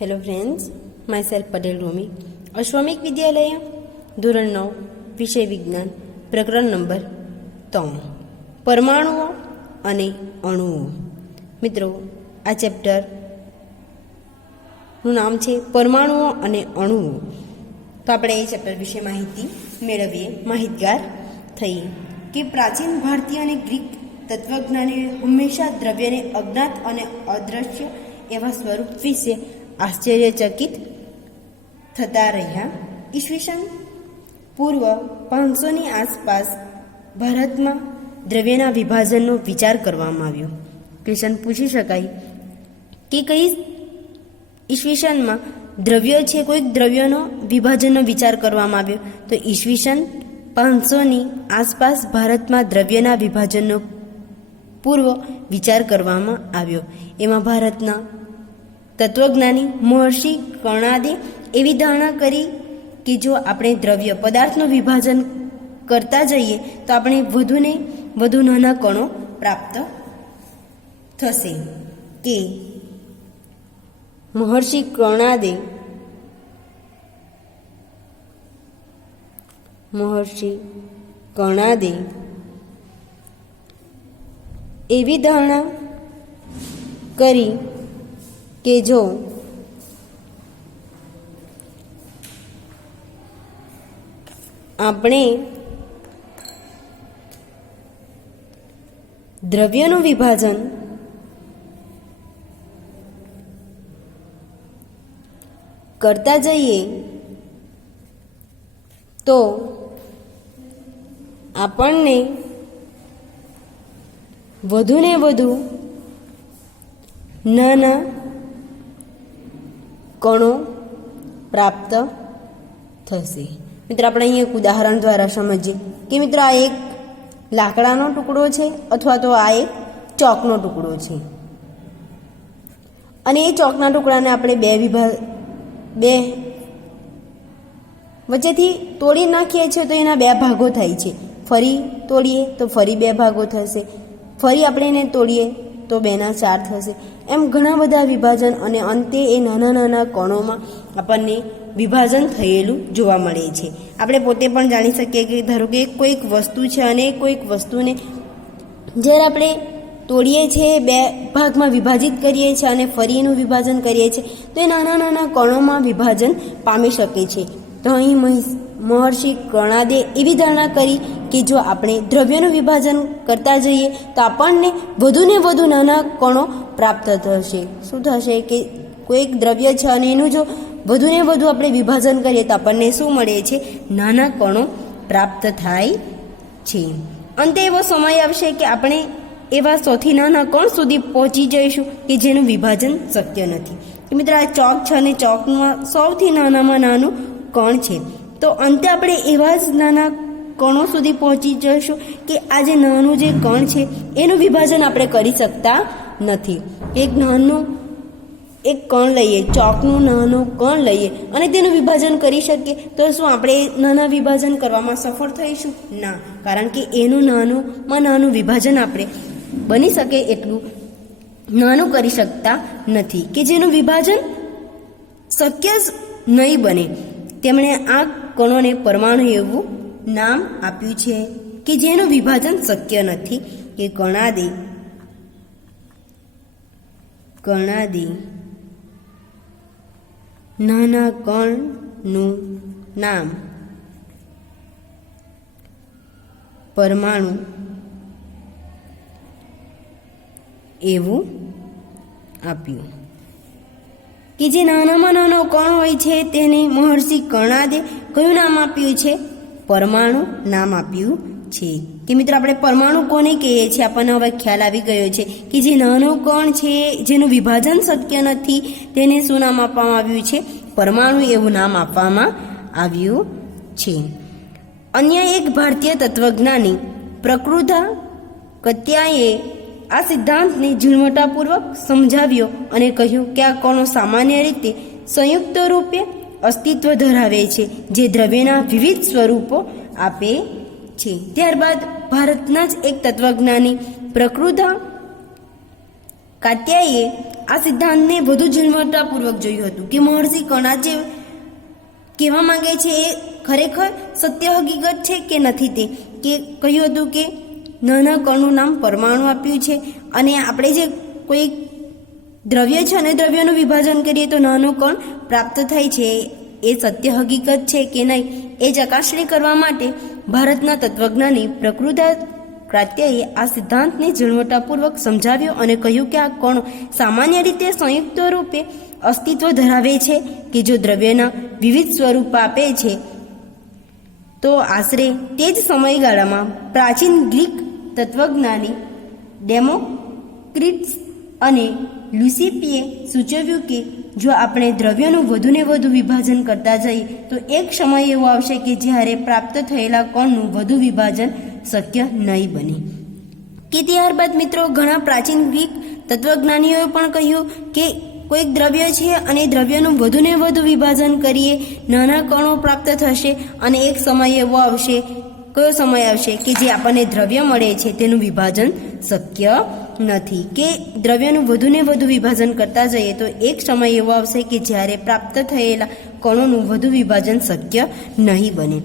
Hello friends, myself Patel Romi, Ashwamik Vidyalaya, ધોરણ 9, વિષય વિજ્ઞાન, પ્રકરણ નંબર 3, પરમાણુઓ અને અણુઓ. મિત્રો, આ ચેપ્ટરનું નામ છે પરમાણુઓ અને અણુઓ. તો આપણે એ ચેપ્ટર વિશે માહિતી મેળવીએ, માહિતગાર થઈએ કે પ્રાચીન ભારતીય અને ગ્રીક તત્વજ્ઞાનીઓ હંમેશા દ્રવ્યને અજ્ઞાત અને અદ્રશ્ય એવા સ્વરૂપ વિશે આશ્ચર્યચકિત થતા રહ્યા. ઈસવીસન પૂર્વ 500ની આસપાસ ભારતમાં દ્રવ્યના વિભાજનનો વિચાર કરવામાં આવ્યો. ક્વેશ્ચન પૂછી શકાય કે કઈ ઈસવીસનમાં દ્રવ્ય છે, કોઈક દ્રવ્યનો વિભાજનનો વિચાર કરવામાં આવ્યો? તો ઈસવીસન 500ની આસપાસ ભારતમાં દ્રવ્યના વિભાજનનો પૂર્વ વિચાર કરવામાં આવ્યો. એમાં ભારતના તત્વજ્ઞાની મહર્ષિ કર્ણાદે એવી ધારણા કરી કે જો આપણે દ્રવ્ય પદાર્થનું વિભાજન કરતા જઈએ તો આપણે વધુને વધુ નાના કણો પ્રાપ્ત થશે. કે મહર્ષિ કર્ણાદે એવી ધારણા કરી કે જો આપણે દ્રવ્યનું વિભાજન કરતા જઈએ તો આપણને વધુને વધુ નાના કણો પ્રાપ્ત થશે. મિત્રો, આપણે અહીં એક ઉદાહરણ દ્વારા સમજીએ કે મિત્રો આ એક લાકડાનો ટુકડો છે અથવા તો આ એક ચોકનો ટુકડો છે, અને એ ચોકના ટુકડાને આપણે બે વચ્ચેથી તોડી નાખીએ છીએ તો એના 2 ભાગો થાય છે. ફરી તોડીએ તો ફરી 2 ભાગો થશે, ફરી આપણે એને તોડીએ તો 2ના 4 થશે. એમ ઘણા બધા વિભાજન, અને અંતે એ નાના નાના કણોમાં આપણને વિભાજન થયેલું જોવા મળે છે. આપણે પોતે પણ જાણી શકીએ કે ધારો કે કોઈક વસ્તુ છે અને કોઈક વસ્તુને જ્યારે આપણે તોડીએ છીએ, 2 ભાગમાં વિભાજિત કરીએ છીએ અને ફરી એનું વિભાજન કરીએ છીએ તો એ નાના નાના કણોમાં વિભાજન પામી શકે છે. તો અહીં મહર્ષિ કર્ણાદે એવી ધારણા કરી કે જો આપણે દ્રવ્યનું વિભાજન કરતા જઈએ તો આપણને વધુને વધુ નાના કણો પ્રાપ્ત થશે. શું થશે કે કોઈક દ્રવ્ય છે અને એનું જો વધુને વધુ આપણે વિભાજન કરીએ તો આપણને શું મળે છે? નાના કણો પ્રાપ્ત થાય છે. અંતે એવો સમય આવશે કે આપણે એવા સૌથી નાના કણ સુધી પહોંચી જઈશું કે જેનું વિભાજન શક્ય નથી. મિત્રો, આ ચોક છે અને ચોકમાં સૌથી નાનામાં નાનું કણ છે. તો અંતે આપણે એવા જ નાના કણો સુધી પહોંચી જઈશું કે આ જે નાનું જે કણ છે એનું વિભાજન આપણે કરી શકતા નથી. એક કણ લઈએ, ચોકનું નાનું કણ લઈએ અને તેનું વિભાજન કરી શકીએ તો શું આપણે નાના વિભાજન કરવામાં સફળ થઈશું? ના, કારણ કે એનું નાનું વિભાજન આપણે બની શકે એટલું નાનું કરી શકતા નથી, કે જેનું વિભાજન શક્ય જ નહીં બને. તેમણે આ કણોને પરમાણુ એવું નામ આપ્યું છે કે જેનું વિભાજન શક્ય નથી. કે કર્ણાદે નાના કણનું નામ પરમાણુ એવું આપ્યું. કે જે નાનામાં નાનો કણ હોય છે તેને મહર્ષિ કર્ણાદે કયું નામ આપ્યું છે? પરમાણુ નામ આપ્યું છે. કે મિત્રો, આપણે પરમાણુ કોને કહીએ છીએ આપણને હવે ખ્યાલ આવી ગયો છે કે જે નાનો કણ છે જેનું વિભાજન શક્ય નથી તેને શું નામ આપવામાં આવ્યું છે? પરમાણુ એવું નામ આપવામાં આવ્યું છે. અન્ય એક ભારતીય તત્વજ્ઞાની પ્રકૃધા કત્યાએ આ સિદ્ધાંતને ઝીણવટપૂર્વક સમજાવ્યો અને કહ્યું કે આ કણો સામાન્ય રીતે સંયુક્ત રૂપે અસ્તિત્વ ધરાવે છે જે દ્રવ્યના વિવિધ સ્વરૂપો આપે છે. ત્યારબાદ ભારતના જ એક તત્વજ્ઞાની પ્રકૃધા કાત્યાયે આ સિદ્ધાંતને વધુ ઝીણવટપૂર્વક જોયું હતું કે મહર્ષિ કણા જે કહેવા માંગે છે એ ખરેખર સત્ય હકીકત છે કે નથી, તે કે કહ્યું હતું કે નાના કણનું નામ પરમાણુ આપ્યું છે, અને આપણે જે કોઈ દ્રવ્ય છે અને દ્રવ્યનું વિભાજન કરીએ તો નાનું કણ પ્રાપ્ત થાય છે, એ સત્ય હકીકત છે કે નહીં એ ચકાસણી કરવા માટે ભારતના તત્વજ્ઞાની પ્રકૃતા કાત્યાયે આ સિદ્ધાંતને ઝીણવટપૂર્વક સમજાવ્યો અને કહ્યું કે આ કણો સામાન્ય રીતે સંયુક્ત રૂપે અસ્તિત્વ ધરાવે છે કે જો દ્રવ્યના વિવિધ સ્વરૂપ આપે છે. તો આશરે તે જ સમયગાળામાં પ્રાચીન ગ્રીક તત્વજ્ઞાની ડેમોક્રિટસ અને લ્યુસિપીએ સૂચવ્યું કે જો આપણે દ્રવ્યનું વધુને વધુ વિભાજન કરતા જઈએ તો એક સમય એવો આવશે કે જ્યારે પ્રાપ્ત થયેલા કણનું વધુ વિભાજન શક્ય નહીં બને. કે ત્યારબાદ મિત્રો ઘણા પ્રાચીન ગ્રીક તત્વજ્ઞાનીઓએ પણ કહ્યું કે કોઈક દ્રવ્ય છે અને દ્રવ્યનું વધુને વધુ વિભાજન કરીએ નાના કણો પ્રાપ્ત થશે, અને એક સમય એવો આવશે, કયો સમય આવશે કે જે આપણને દ્રવ્ય મળે છે તેનું વિભાજન શક્ય નથી, કે દ્રવ્યનું વધુને વધુ વિભાજન કરતા જઈએ તો એક સમય એવો આવશે કે જ્યારે પ્રાપ્ત થયેલા કણોનું વધુ વિભાજન શક્ય નહીં બને.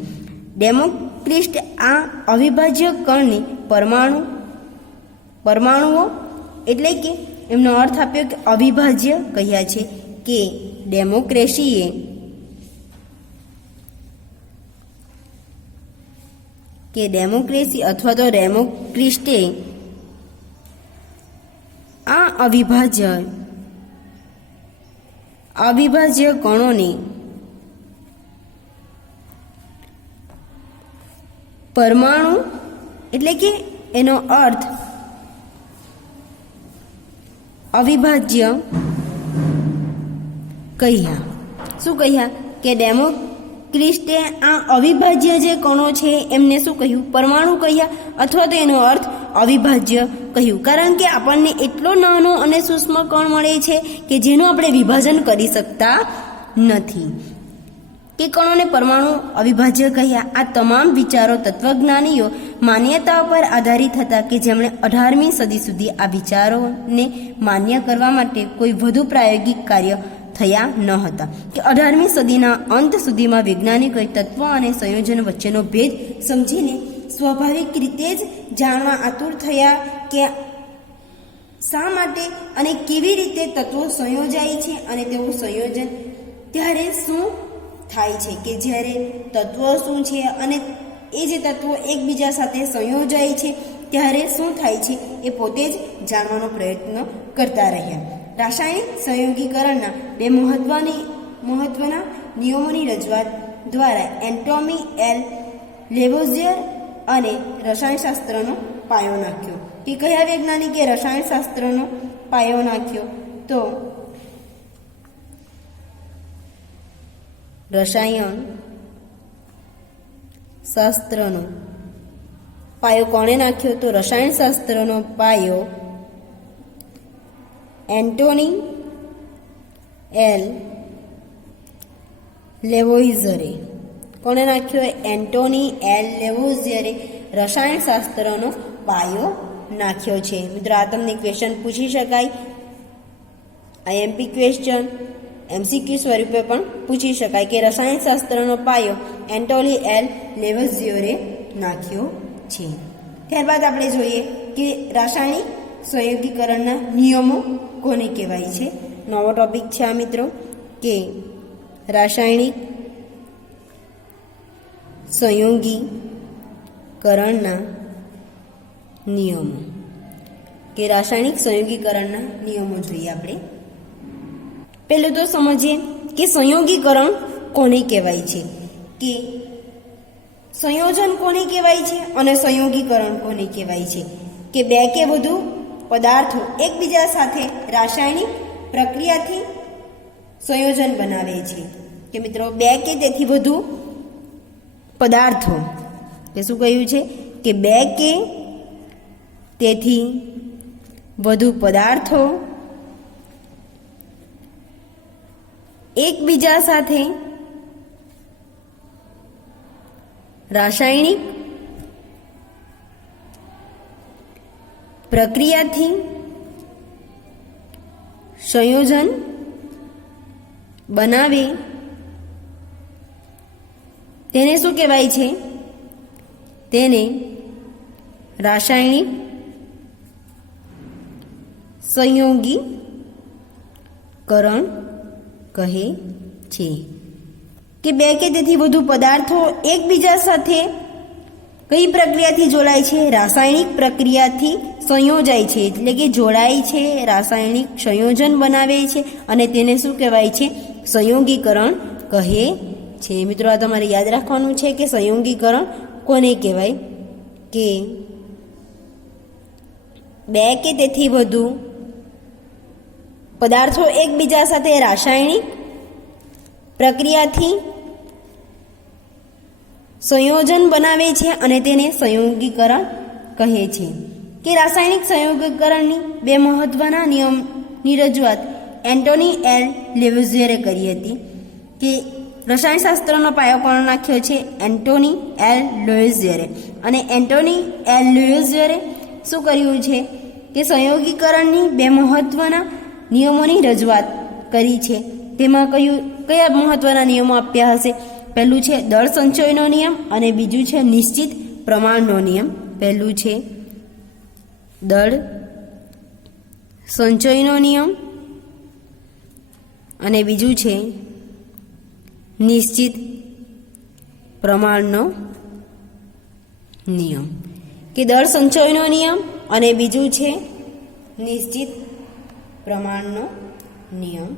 ડેમોક્રિટસે આ અવિભાજ્ય કણને પરમાણુઓ એટલે કે એમનો અર્થ આપ્યો કે અવિભાજ્ય કહ્યા છે. કે ડેમોક્રેસી અથવા તો ડેમોક્રિસ્ટે આ અવિભાજ્ય કણોને પરમાણુ એટલે કે એનો અર્થ અવિભાજ્ય કહ્યા. શું કહ્યા? કે ડેમોક્રિસ્ટે આ અવિભાજ્ય જે કણો છે એમને શું કહ્યું? પરમાણુ કહ્યા, અથવા તો એનો અર્થ અવિભાજ્ય કહ્યું, કારણ કે આપણને એટલો નાનો અને સૂક્ષ્મ કણ મળે છે કે જેનું આપણે વિભાજન કરી શકતા નથી, કે કણોને પરમાણુ અવિભાજ્ય કહ્યા. આ તમામ વિચારો તત્વજ્ઞાનીઓ માન્યતાઓ પર આધારિત હતા કે જેમણે 18મી સદી સુધી આ વિચારોને માન્ય કરવા માટે કોઈ વધુ પ્રાયોગિક કાર્ય થયા ન હતા. કે 18મી સદીના અંત સુધીમાં વૈજ્ઞાનિકોએ તત્વ અને સંયોજન વચ્ચેનો ભેદ સમજીને સ્વાભાવિક રીતે જ જાણવા આતુર થયા કે શા માટે અને કેવી રીતે તત્વો સંયોજાય છે, અને તેવું સંયોજન ત્યારે શું થાય છે, કે જ્યારે તત્વો શું છે અને એ જે તત્વો એકબીજા સાથે સંયોજાય છે ત્યારે શું થાય છે એ પોતે જ જાણવાનો પ્રયત્ન કરતા રહ્યા. રાસાયણિક સંયોગીકરણના બે મહત્વના નિયમોની રજૂઆત દ્વારા એન્ટોની એલ લેવોઝિયર અને રસાયણશાસ્ત્રનો પાયો નાખ્યો. કે કયા વૈજ્ઞાનિકે રસાયણશાસ્ત્રનો પાયો નાખ્યો? તો રસાયણ શાસ્ત્રનો પાયો કોણે નાખ્યો? તો રસાયણશાસ્ત્રનો પાયો એન્ટોની એલ લેવોઇઝરે. કોણે નાખ્યો? એન્ટોની એલ લેવોઇઝરે રસાયણશાસ્ત્રનો પાયો નાખ્યો છે. મિત્રો, આ તમને ક્વેશ્ચન પૂછી શકાય, આઈએમપી ક્વેશ્ચન એમસીક્યુ સ્વરૂપે પણ પૂછી શકાય કે રસાયણશાસ્ત્રનો પાયો એન્ટોની એલ લેવોઇઝરે નાખ્યો છે. ત્યારબાદ આપણે જોઈએ કે રાસાયણિક સંયોગીકરણના નિયમો કોને કહેવાય છે. નવો ટોપિક છે આ મિત્રો, કે રાસાયણિક સંયોગીકરણના નિયમો. કે રાસાયણિક સંયોગીકરણના નિયમો જોઈએ આપણે. પહેલું તો સમજીએ કે સંયોગીકરણ કોને કહેવાય છે, કે સંયોજન કોને કહેવાય છે અને સંયોગીકરણ કોને કહેવાય છે. કે બે કે વધુ પદાર્થો એકબીજા સાથે રાસાયણિક પ્રક્રિયાથી સંયોજન બનાવે છે. કે મિત્રો, બે કે તેથી વધુ પદાર્થો, એ શું કહ્યું છે? કે બે કે તેથી વધુ પદાર્થો એકબીજા સાથે રાસાયણિક પ્રક્રિયાથી સંયોજન બનાવે તેને શું કહેવાય છે? તેને રાસાયણિક સંયોગીકરણ કહે છે. કે બે કે તેથી વધુ પદાર્થો એકબીજા સાથે કઈ પ્રક્રિયાથી જોડાય છે? રાસાયણિક પ્રક્રિયાથી સંયોજાય છે, એટલે કે જોડાય છે, રાસાયણિક સંયોજન બનાવે છે અને તેને શું કહેવાય છે? સંયોગીકરણ કહે છે. મિત્રો, આ તમારે યાદ રાખવાનું છે કે સંયોગીકરણ કોને કહેવાય? કે બે કે તેથી વધુ પદાર્થો એકબીજા સાથે રાસાયણિક પ્રક્રિયાથી સંયોજન બનાવે છે અને તેને સંયોગીકરણ કહે છે. કે રાસાયણિક સંયોગીકરણની બે મહત્વના નિયમની રજૂઆત એન્ટોની એલ લેવોઝિયરે કરી હતી. કે રસાયણશાસ્ત્રનો પાયો કોણ નાખ્યો છે? એન્ટોની એલ લેવોઝિયરે. અને એન્ટોની એલ લેવોઝિયરે શું કર્યું છે? કે સંયોગીકરણની બે મહત્વના નિયમોની રજૂઆત કરી છે. તેમાં કયા મહત્વના નિયમો આપ્યા હશે? પહેલું છે દળ સંચયનો નિયમ અને બીજું છે નિશ્ચિત પ્રમાણનો નિયમ. પહેલું છે દળ સંચયનો નિયમ અને બીજું છે નિશ્ચિત પ્રમાણનો નિયમ. કે દળ સંચયનો નિયમ અને બીજું છે નિશ્ચિત પ્રમાણનો નિયમ.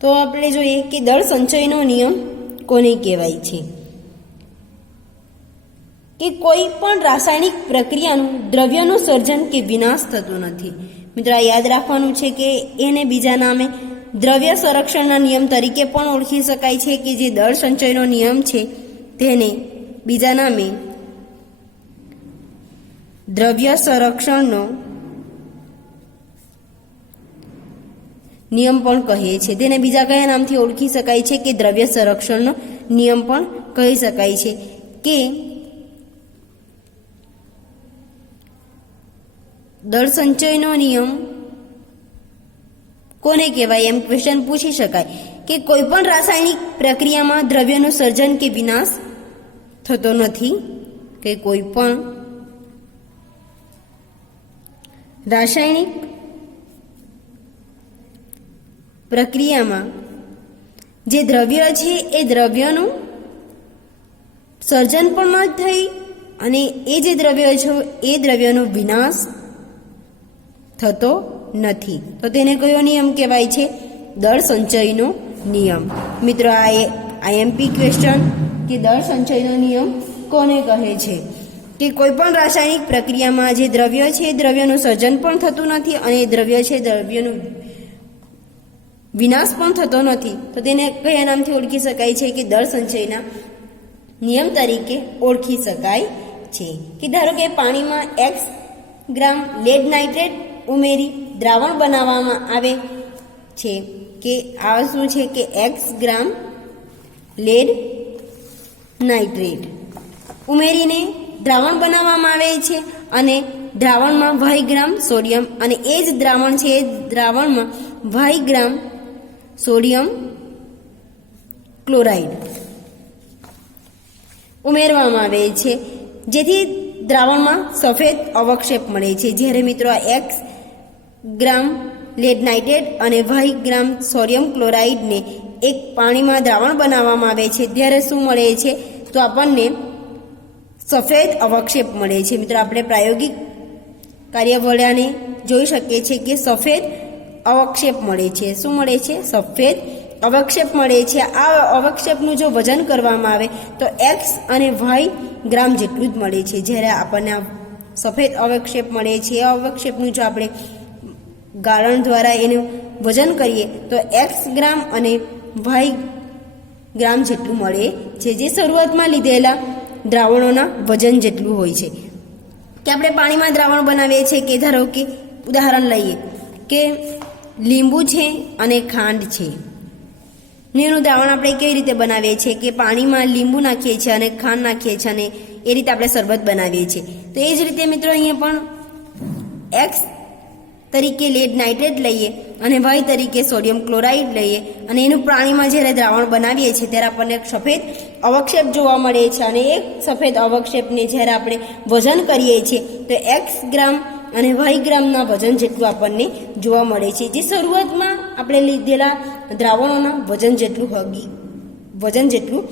તો આપણે જોઈએ કે દળ સંચયનો નિયમ કોને કહેવાય છે? કે કોઈ પણ રાસાયણિક પ્રક્રિયાનું દ્રવ્યનું સર્જન કે વિનાશ થતો નથી. મિત્રો, આ યાદ રાખવાનું છે કે એને બીજા નામે દ્રવ્ય સંરક્ષણના નિયમ તરીકે પણ ઓળખી શકાય છે. કે જે દળ સંચયનો નિયમ છે તેને બીજા નામે દ્રવ્ય સંરક્ષણનો નિયમ પણ કહે છે. તેને બીજા કયા નામથી ઓળખી શકાય છે? કે દ્રવ્ય સંરક્ષણનો નિયમ પણ કહી શકાય છે. કે દળ સંચયનો નિયમ કોને કહેવાય? એમ ક્વેશ્ચન પૂછી શકાય. કે કોઈ પણ રાસાયણિક પ્રક્રિયામાં દ્રવ્યનું સર્જન કે વિનાશ થતો નથી. કે કોઈ પણ રાસાયણિક પ્રક્રિયામાં જે દ્રવ્ય છે એ દ્રવ્યનું સર્જન પણ ન થઈ અને એ જે દ્રવ્ય છે એ દ્રવ્યનો વિનાશ થતો નથી. તો તેને કયો નિયમ કહેવાય છે? દળ સંચયનો નિયમ. મિત્રો, આ આઈએમપી ક્વેશ્ચન કે દળ સંચયનો નિયમ કોને કહે છે? કે કોઈ પણ રાસાયણિક પ્રક્રિયામાં જે દ્રવ્ય છે એ દ્રવ્યનું સર્જન પણ થતું નથી અને એ દ્રવ્ય છે દ્રવ્યનું વિનાશ પણ થતો નથી. તો તેને કયા નામથી ઓળખી શકાય છે? કે દળ સંચયના નિયમ તરીકે ઓળખી શકાય છે. કે ધારો કે પાણીમાં x ગ્રામ લેડ નાઇટ્રેટ ઉમેરી દ્રાવણ બનાવવામાં આવે છે. કે આ શું છે? કે x ગ્રામ લેડ નાઇટ્રેટ ઉમેરીને દ્રાવણ બનાવવામાં આવે છે અને દ્રાવણમાં y ગ્રામ સોડિયમ અને એ જ દ્રાવણ છે એ દ્રાવણમાં y ગ્રામ સોડિયમ ક્લોરાઇડ ઉમેરવામાં આવે છે, જેથી દ્રાવણમાં સફેદ અવક્ષેપ મળે છે. જ્યારે મિત્રો આ x ગ્રામ લેડ નાઇટ્રેટ અને y ગ્રામ સોડિયમ ક્લોરાઇડને એક પાણીમાં દ્રાવણ બનાવવામાં આવે છે ત્યારે શું મળે છે? તો આપણને સફેદ અવક્ષેપ મળે છે. મિત્રો, આપણે પ્રાયોગિક કાર્યવળાને જોઈ શકીએ છીએ કે સફેદ અવક્ષેપ મળે છે. શું મળે છે? સફેદ અવક્ષેપ મળે છે. આ અવક્ષેપનું જો વજન કરવામાં આવે તો x અને y ગ્રામ જેટલું જ મળે છે. જ્યારે આપણને આ સફેદ અવક્ષેપ મળે છે એ અવક્ષેપનું જો આપણે ગાળણ દ્વારા એનું વજન કરીએ તો x ગ્રામ અને y ગ્રામ જેટલું મળે છે, જે શરૂઆતમાં લીધેલા દ્રાવણોના વજન જેટલું હોય છે. કે આપણે પાણીમાં દ્રાવણ બનાવીએ છીએ કે ધારો કે ઉદાહરણ લઈએ કે લીંબુ છે અને ખાંડ છે. એનું દ્રાવણ આપણે કેવી રીતે બનાવીએ છીએ? કે પાણીમાં લીંબુ નાખીએ છીએ અને ખાંડ નાખીએ છીએ અને એ રીતે આપણે શરબત બનાવીએ છીએ. તો એ જ રીતે મિત્રો અહીંયા પણ એક્સ તરીકે લેડ નાઇટ્રેટ લઈએ અને વાય તરીકે સોડિયમ ક્લોરાઇડ લઈએ અને એનું પાણીમાં જ્યારે દ્રાવણ બનાવીએ છીએ ત્યારે આપણને એક સફેદ અવક્ષેપ જોવા મળે છે અને એક સફેદ અવક્ષેપને જ્યારે આપણે વજન કરીએ છીએ તો એક્સ ગ્રામ અને વાય ગ્રામના વજન જેટલું આપણને જોવા મળે છે, જે શરૂઆતમાં આપણે લીધેલા દ્રાવણોના વજન જેટલું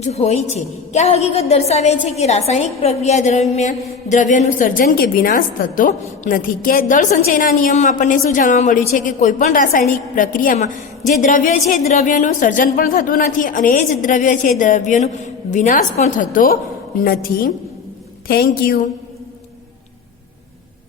જ હોય છે. કે આ હકીકત દર્શાવે છે કે રાસાયણિક પ્રક્રિયા દરમિયાન દ્રવ્યનું સર્જન કે વિનાશ થતો નથી. કે દળ સંચયના નિયમમાં આપણને શું જાણવા મળ્યું છે કે કોઈ પણ રાસાયણિક પ્રક્રિયામાં જે દ્રવ્ય છે દ્રવ્યનું સર્જન પણ થતું નથી અને એ જ દ્રવ્ય છે દ્રવ્યનું વિનાશ પણ થતો નથી. Thank you.